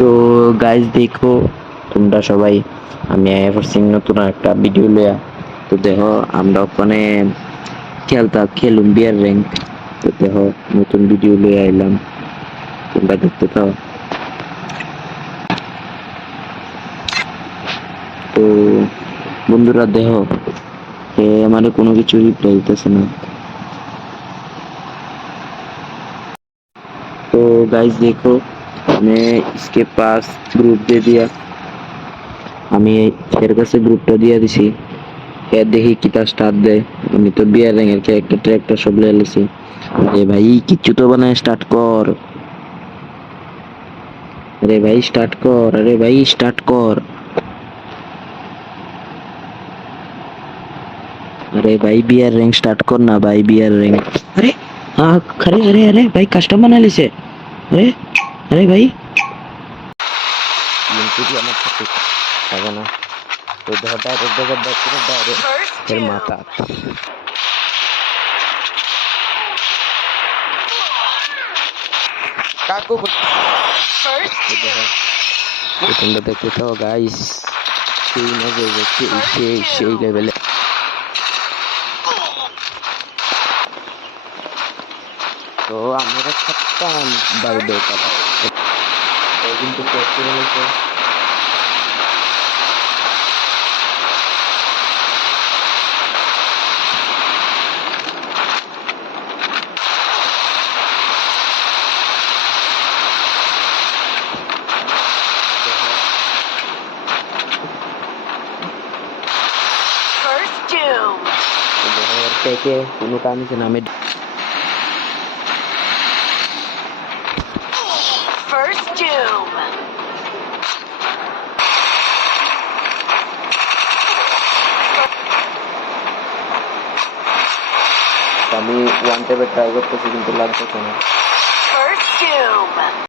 তো গাইজ দেখো তোমরা সবাই, আমি আয়া পড়ছি নতুন একটা ভিডিও লইয়া। তো দেখো আমরা ওখানে খেলুম বিয়ার র্যাঙ্ক। তো দেখো নতুন ভিডিও লইয়া আইলাম, তোমরা দেখতে তো। তো বন্ধুরা দেখো আমার কোনো কিছু রিপ্লাই দিতেছে না। तो गाइस देखो मैं इसके पास ग्रुप दे दिया, আমি এর কাছে গ্রুপটা দিয়ে দিছি। এর দেখি কিতা স্টার্ট দেয়। আমি তো বিয়ার র্যাঙ্কের ক্যারেক্টার ট্র্যাক্টর সব লিয়ে লিছি। আরে ভাই কিচ্ছু তো বানায় স্টার্ট কর, আরে ভাই স্টার্ট কর, আরে ভাই স্টার্ট কর, अरे भाई बियर रैंक स्टार्ट करना भाई बियर रैंक। अरे हाँ अरे अरे अरे भाई कस्टम बना ली से। अरे अरे भाई तो फिर माता काको তোমরা দেখতে তো গাইস, সেই মজা হচ্ছে, সেই লেভেলে। তো আমরা থাকতাম বাইরে কিন্তু থেকে কোনো কাম নামে আমি ওয়ান টেপে ট্রাই করতেছি কিন্তু লাগতেছে না।